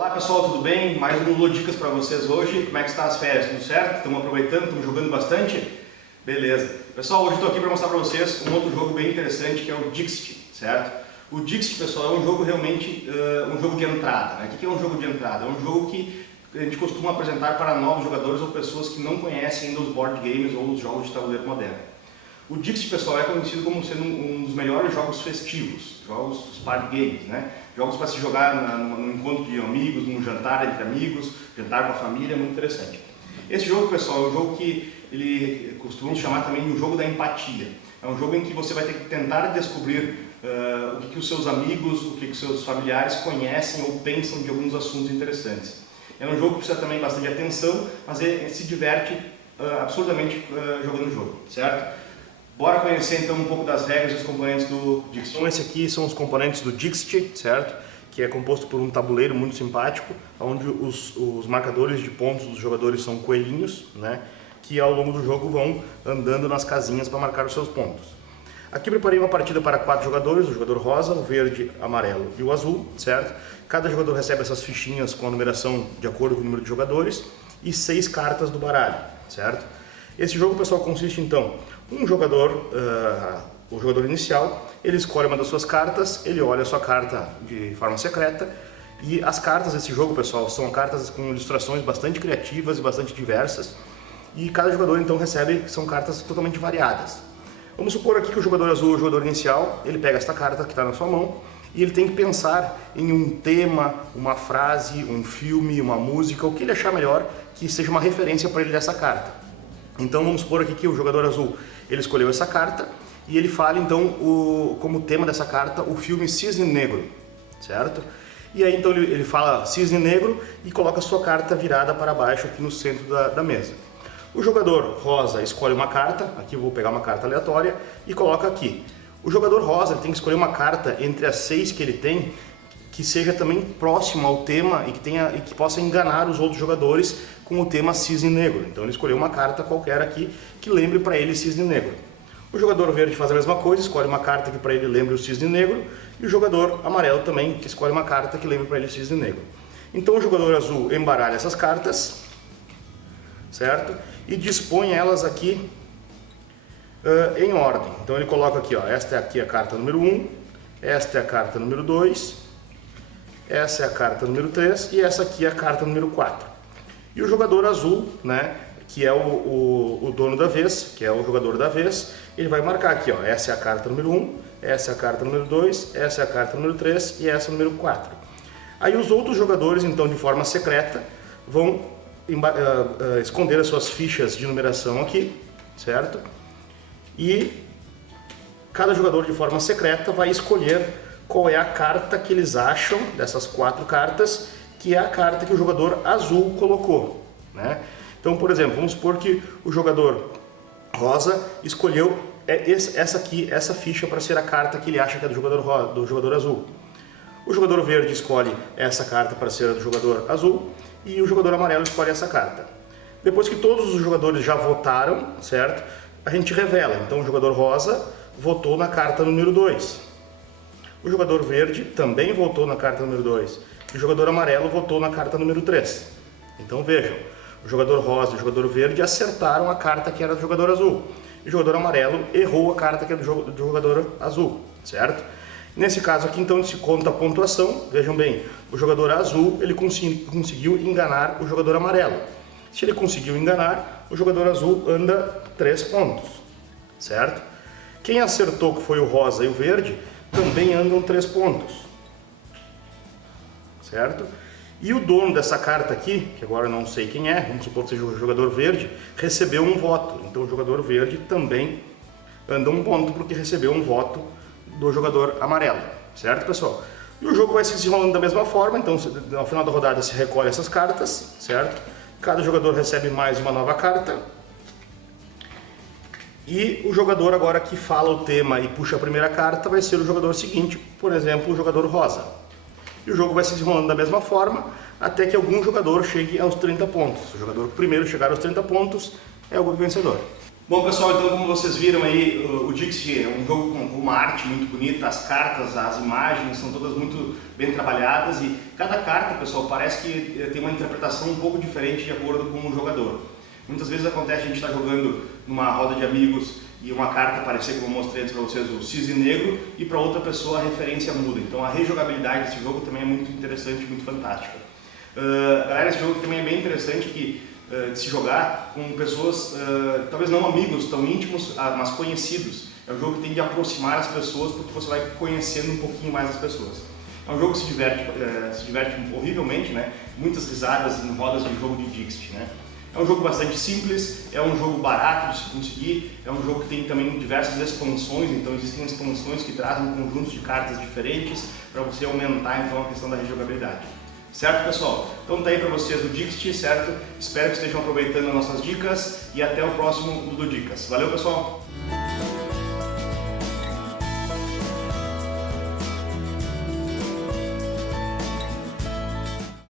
Olá pessoal, tudo bem? Mais um Ludicas para vocês hoje. Como é que está as férias? Tudo certo? Estamos aproveitando? Estamos jogando bastante? Beleza. Pessoal, hoje estou aqui para mostrar para vocês um outro jogo bem interessante que é o Dixit, certo? O Dixit, pessoal, é um jogo realmente, um jogo de entrada, né? O que é um jogo de entrada? É um jogo que a gente costuma apresentar para novos jogadores ou pessoas que não conhecem ainda os board games ou os jogos de tabuleiro moderno. O Dixit, pessoal, é conhecido como sendo um dos melhores jogos festivos, jogos dos party games, né? Jogos para se jogar num encontro de amigos, num jantar entre amigos, jantar com a família, é muito interessante. Esse jogo, pessoal, é um jogo que ele costumamos chamar também de um jogo da empatia. É um jogo em que você vai ter que tentar descobrir o que os seus amigos, o que os seus familiares conhecem ou pensam de alguns assuntos interessantes. É um jogo que precisa também bastante atenção, mas se diverte absurdamente jogando o jogo, certo? Bora conhecer então um pouco das regras e dos componentes do Dixit. Então esse aqui são os componentes do Dixit, certo? Que é composto por um tabuleiro muito simpático, onde os marcadores de pontos dos jogadores são coelhinhos, né? Que ao longo do jogo vão andando nas casinhas para marcar os seus pontos. Aqui preparei uma partida para 4 jogadores, o jogador rosa, o verde, amarelo e o azul, certo? Cada jogador recebe essas fichinhas com a numeração de acordo com o número de jogadores e 6 cartas do baralho, certo? Esse jogo, pessoal, consiste então, um jogador, o jogador inicial, ele escolhe uma das suas cartas, ele olha a sua carta de forma secreta e as cartas desse jogo, pessoal, são cartas com ilustrações bastante criativas e bastante diversas e cada jogador então recebe, são cartas totalmente variadas. Vamos supor aqui que o jogador azul, o jogador inicial, ele pega esta carta que está na sua mão e ele tem que pensar em um tema, uma frase, um filme, uma música, o que ele achar melhor que seja uma referência para ele dessa carta. Então vamos supor aqui que o jogador azul, ele escolheu essa carta e ele fala então como tema dessa carta o filme Cisne Negro, certo? E aí então ele fala Cisne Negro e coloca a sua carta virada para baixo aqui no centro da mesa. O jogador rosa escolhe uma carta, aqui eu vou pegar uma carta aleatória e coloca aqui. O jogador rosa ele tem que escolher uma carta entre as 6 que ele tem que seja também próximo ao tema e que possa enganar os outros jogadores com o tema Cisne Negro. Então ele escolheu uma carta qualquer aqui que lembre para ele Cisne Negro. O jogador verde faz a mesma coisa, escolhe uma carta que para ele lembre o Cisne Negro e o jogador amarelo também que escolhe uma carta que lembre para ele o Cisne Negro. Então o jogador azul embaralha essas cartas, certo? E dispõe elas aqui em ordem. Então ele coloca aqui, ó, esta é aqui a carta número 1, esta é a carta número 2, essa é a carta número 3 e essa aqui é a carta número 4. E o jogador azul, né, que é o dono da vez, que é o jogador da vez, ele vai marcar aqui, ó, essa é a carta número 1, essa é a carta número 2, essa é a carta número 3 e essa é a número 4. Aí os outros jogadores, então, de forma secreta, vão esconder as suas fichas de numeração aqui, certo? E cada jogador de forma secreta vai escolher qual é a carta que eles acham dessas 4 cartas, que é a carta que o jogador azul colocou, né? Então, por exemplo, vamos supor que o jogador rosa escolheu essa ficha para ser a carta que ele acha que é do jogador azul. O jogador verde escolhe essa carta para ser a do jogador azul e o jogador amarelo escolhe essa carta. Depois que todos os jogadores já votaram, certo? A gente revela. Então, o jogador rosa votou na carta número 2. O jogador verde também votou na carta número 2. E o jogador amarelo votou na carta número 3. Então vejam, o jogador rosa e o jogador verde acertaram a carta que era do jogador azul. E o jogador amarelo errou a carta que é do jogador azul, certo? Nesse caso aqui então se conta a pontuação. Vejam bem, o jogador azul ele conseguiu enganar o jogador amarelo. Se ele conseguiu enganar, o jogador azul anda 3 pontos, certo? Quem acertou que foi o rosa e o verde também andam 3 pontos, certo? E o dono dessa carta aqui, que agora eu não sei quem é, vamos supor que seja o jogador verde, recebeu um voto. Então o jogador verde também anda 1 ponto porque recebeu um voto do jogador amarelo, certo, pessoal? E o jogo vai se desenrolando da mesma forma, então ao final da rodada se recolhe essas cartas, certo? Cada jogador recebe mais uma nova carta. E o jogador agora que fala o tema e puxa a primeira carta vai ser o jogador seguinte, por exemplo, o jogador rosa. E o jogo vai se desenrolando da mesma forma até que algum jogador chegue aos 30 pontos. O jogador que primeiro chegar aos 30 pontos é o vencedor. Bom pessoal, então como vocês viram aí, o Dixit é um jogo com uma arte muito bonita, as cartas, as imagens são todas muito bem trabalhadas e cada carta, pessoal, parece que tem uma interpretação um pouco diferente de acordo com o jogador. Muitas vezes acontece a gente estar jogando numa roda de amigos e uma carta aparecer, como eu mostrei antes para vocês, o cisne negro, e para outra pessoa a referência muda. Então a rejogabilidade desse jogo também é muito interessante, muito fantástica. Galera, esse jogo também é bem interessante de se jogar com pessoas, talvez não amigos tão íntimos, mas conhecidos. É um jogo que tem de aproximar as pessoas porque você vai conhecendo um pouquinho mais as pessoas. É um jogo que se diverte horrivelmente, né? Muitas risadas em rodas de jogo de Dixit, né? É um jogo bastante simples, é um jogo barato de se conseguir, é um jogo que tem também diversas expansões, então existem expansões que trazem conjuntos de cartas diferentes para você aumentar então a questão da rejogabilidade. Certo, pessoal? Então tá aí para vocês o Dixit, certo? Espero que estejam aproveitando as nossas dicas e até o próximo Ludo Dicas. Valeu, pessoal!